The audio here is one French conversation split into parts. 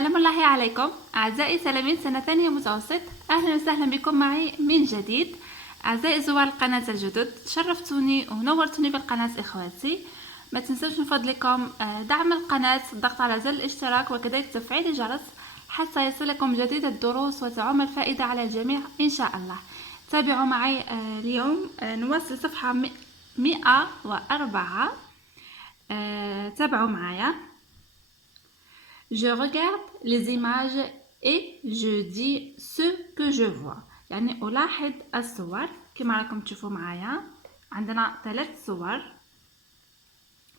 سلام الله عليكم أعزائي تلاميذ سنة ثانية متوسط. أهلا وسهلا بكم معي من جديد. أعزائي زوار القناة الجدد، شرفتوني ونورتوني بالقناة إخواتي. ما تنسوش من فضلكم دعم القناة، الضغط على زر الاشتراك وكذلك تفعيل الجرس حتى يصلكم جديد الدروس وتعم الفائدة على الجميع إن شاء الله. تابعوا معي اليوم نواصل صفحة 104. تابعوا معايا. Je regarde les images et je dis ce que je vois. يعني ألاحظ الصور. كما راكم تشوفوا معايا عندنا 3 صور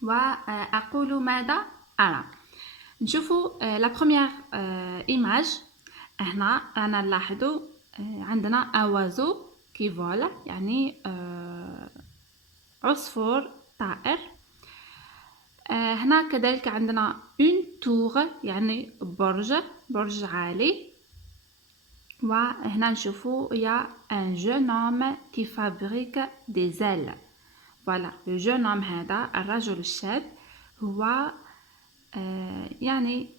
وأقول ماذا أرى. نشوفوا لا بروميير إيماج. هنا رانا نلاحظوا عندنا أوازو كي فولا، يعني عصفور طائر. هنا كذلك عندنا une tour يعني برج عالي. وهنا نشوفوا يا un jeune homme qui fabrique des ailes. voilà le jeune homme هذا الرجل الشاب هو يعني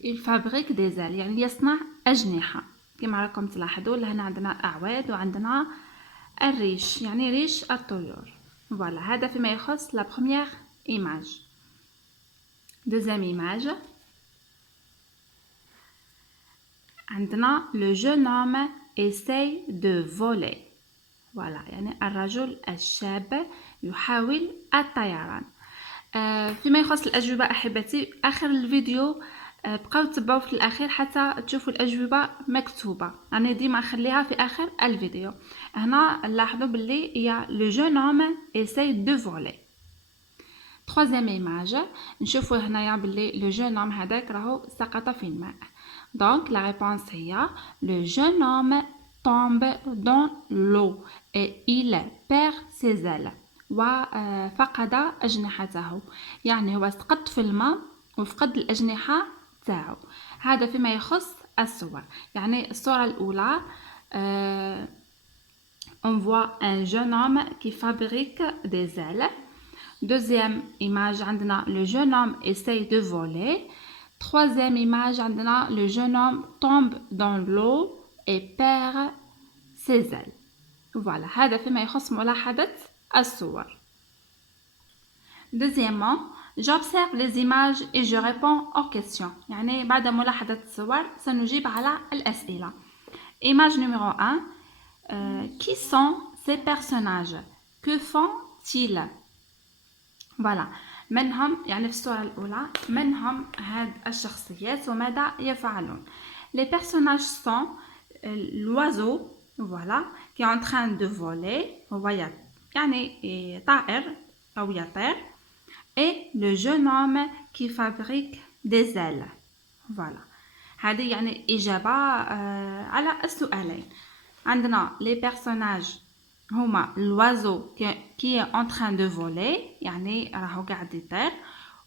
il fabrique des ailes يعني يصنع أجنحة. كما راكم تلاحظوا هنا عندنا أعواد وعندنا الريش يعني ريش الطيور. voilà هذا فيما يخص la première image. deuxième image عندنا le jeune homme essaye de voler. voilà يعني الرجل الشاب يحاول الطيران. فيما يخص الأجوبة أحبتي آخر الفيديو بقاو تتبعوا في الأخير حتى تشوفوا الأجوبة مكتوبة، يعني ديما أخليها في آخر الفيديو. هنا لاحظوا باللي هي le jeune homme essaye de voler. troisième image نشوفوا هنايا باللي le jeune homme هذاك راهو سقط في الماء. donc la réponse هي le jeune homme tombe dans l'eau et il perd ses ailes. وفقد أجنحته، يعني هو سقط في الماء وفقد الأجنحة تاعو. هذا فيما يخص الصور. يعني الصورة الأولى on voit un jeune homme qui fabrique des ailes. deuxième image عندنا le jeune homme essaye de voler. troisième image عندنا le jeune homme tombe dans l'eau et perd ses ailes. voilà هذا فيما يخص ملاحظة الصور. deuxièmement j'observe les images et je réponds aux questions. يعني بعد ملاحظة الصور سنجيب على الأسئلة. image numéro 1 qui sont ces personnages? que font-ils? voilà من هم، يعني في الصورة الأولى من هم هاد الشخصيات وماذا يفعلون. les personnages sont l'oiseau voilà qui est en train de voler هو يعني طائر أو يطير. et le jeune homme qui fabrique des ailes. voilà هذه يعني إجابة على السؤالين. عندنا les personnages هما l'oiseau qui est en train de voler يعني راهو قاعد يطير،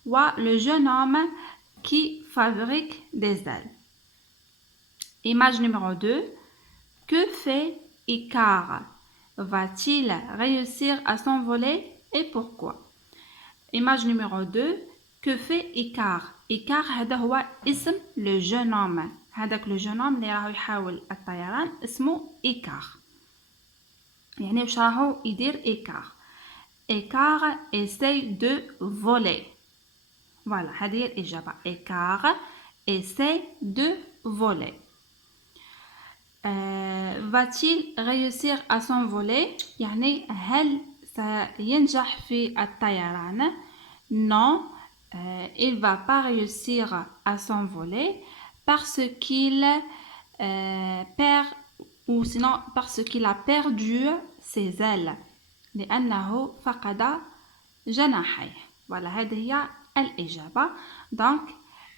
و le jeune homme qui fabrique des ailes. image numéro 2 que fait Icare? va-t-il réussir à s'envoler et pourquoi? image numéro 2 que fait Icare? Icare هذا هو اسم le jeune homme. هذاك le jeune homme اللي راهو يحاول الطيران اسمه Icare. يعني واش راهو يدير إيكار؟ إيكار essaye de voler. voilà هذه هي الإجابة. إيكار essaye de voler. va-t-il réussir à s'envoler؟ يعني هل سينجح في الطيران؟ non il va pas réussir à s'envoler parce qu'il perd ou sinon parce qu'il a perdu ses ailes لأنه فقد جناحيه. voilà هذه هي الإجابة. donc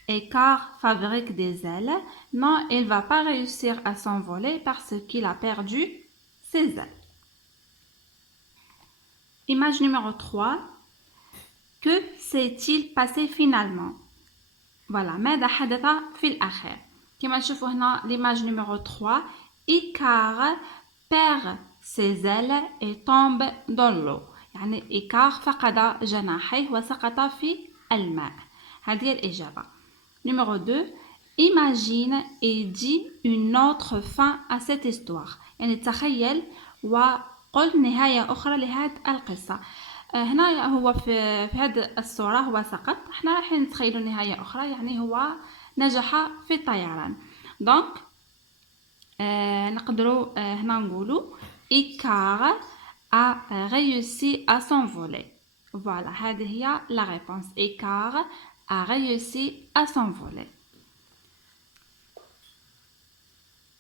Icare fabrique des ailes. non il va pas réussir à s'envoler parce qu'il a perdu ses ailes. image numéro 3 que s'est-il passé finalement? voilà ماذا حدث في الأخير؟ كما نشوفوا هنا l'image numéro 3 Icare perd ses ailes et tombe dans l'eau. يعني إيكار فقد جناحيه وسقط في الماء. هذه الإجابة. Numéro 2. Imagine et dis une autre fin à cette histoire. يعني تخيل وقل نهاية أخرى لهذه القصة. هنا هو في هذه الصورة هو سقط، احنا راح نتخيلوا نهاية أخرى، يعني هو نجح في الطيران. دونك نقدروا هنا نقولوا Icare a réussi à s'envoler. Voilà, هذه هي la réponse. Icare a réussi à s'envoler.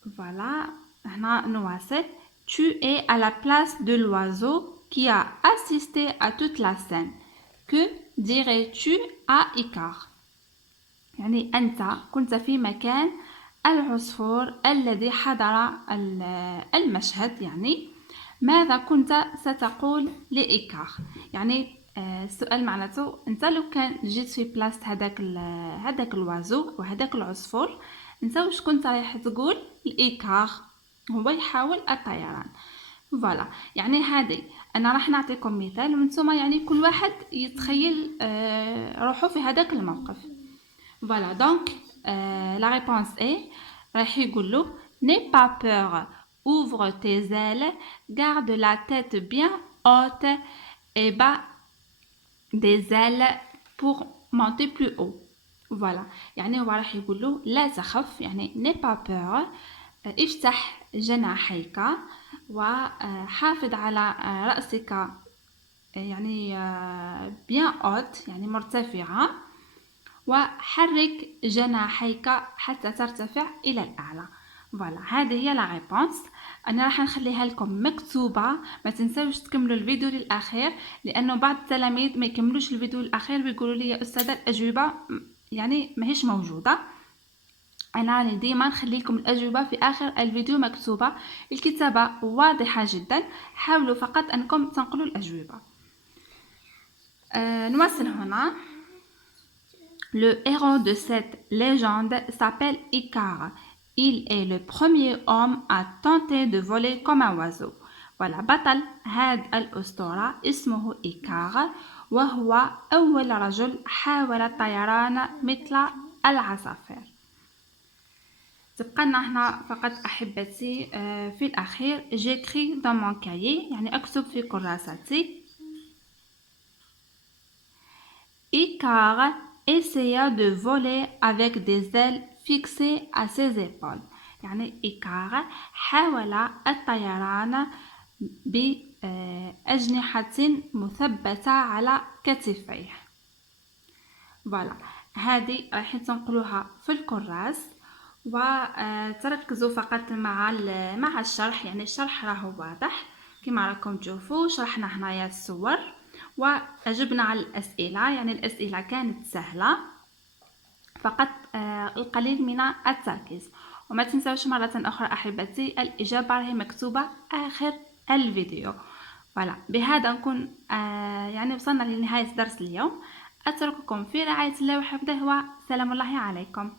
Voilà, هنا نواصل. Tu es à la place de l'oiseau qui a assisté à toute la scène. Que dirais-tu à Icare؟ يعني أنت كنت في مكان العصفور الذي حضر المشهد، يعني ماذا كنت ستقول لإيكار؟ يعني السؤال معناته أنت لو كان جيت في بلاصة هداك الوازو وهداك العصفور، أنت واش كنت رايح تقول لإيكار هو يحاول الطيران؟ فوالا، يعني هذه انا راح نعطيكم مثال وانتم يعني كل واحد يتخيل روحو في هذاك الموقف. فوالا دونك لا ريبونس اي راح يقول له n'aie pas peur, ouvre tes ailes, garde la tête bien haute et bas des ailes pour monter plus haut. فوالا، يعني هو راح يقول له لا تخف، يعني n'aie pas peur، افتح جناحيك وحافظ على رأسك، يعني bien haute يعني مرتفعة، وحرك جناحيك حتى ترتفع إلى الأعلى. فوالا، هذه هي لا ريبونس. انا راح نخليها لكم مكتوبه، ما تنساوش تكملوا الفيديو للاخير، لانه بعض التلاميذ ما يكملوش الفيديو للاخير ويقولوا لي يا استاذه الاجوبه يعني ماهيش موجوده. انا ديما نخلي لكم الاجوبه في اخر الفيديو مكتوبه، الكتابه واضحه جدا، حاولوا فقط انكم تنقلوا الاجوبه. نواصل هنا. Le héros de cette légende s'appelle Icare. Il est le premier homme à tenter de voler comme un oiseau. Voilà, بطل هذه الأسطورة اسمه إيكار، وهو أول رجل حاول الطيران مثل العصافير. تبقى لنا هنا فقط أحبتي في الأخير j'écris dans mon cahier، يعني أكتب في كراستي. Icare essaya de voler avec des ailes fixées à ses épaules. يعني إيكار حاول الطيران بأجنحة مثبتة على كتفيه. فوالا، هذه راح تنقلوها في الكراس وتركزوا فقط مع الشرح، يعني الشرح راهو واضح كما راكم تشوفوا. شرحنا هنايا الصور وأجبنا على الأسئلة، يعني الأسئلة كانت سهلة، فقط القليل من التركيز. وما تنسوش مرة أخرى أحبتي الإجابة راهي مكتوبة آخر الفيديو. فوالا، بهذا نكون يعني وصلنا لنهاية درس اليوم. أترككم في رعاية الله وحفظه، وسلام الله عليكم.